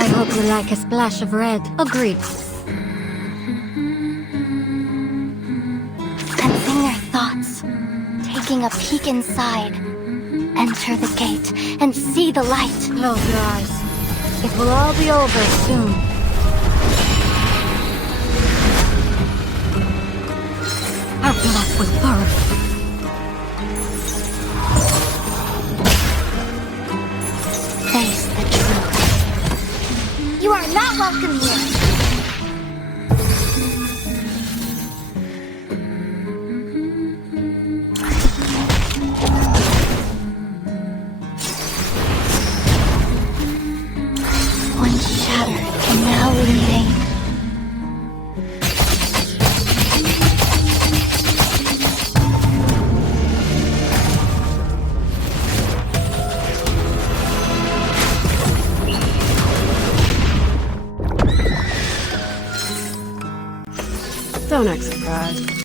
I hope you like a splash of red. Agreed. Sensing their thoughts, taking a peek inside. Enter the gate and see the light. Close your eyes. It will all be over soon. Our blood will burn. Face the truth. You are not welcome here. Once shattered and now remain. Don't act surprised.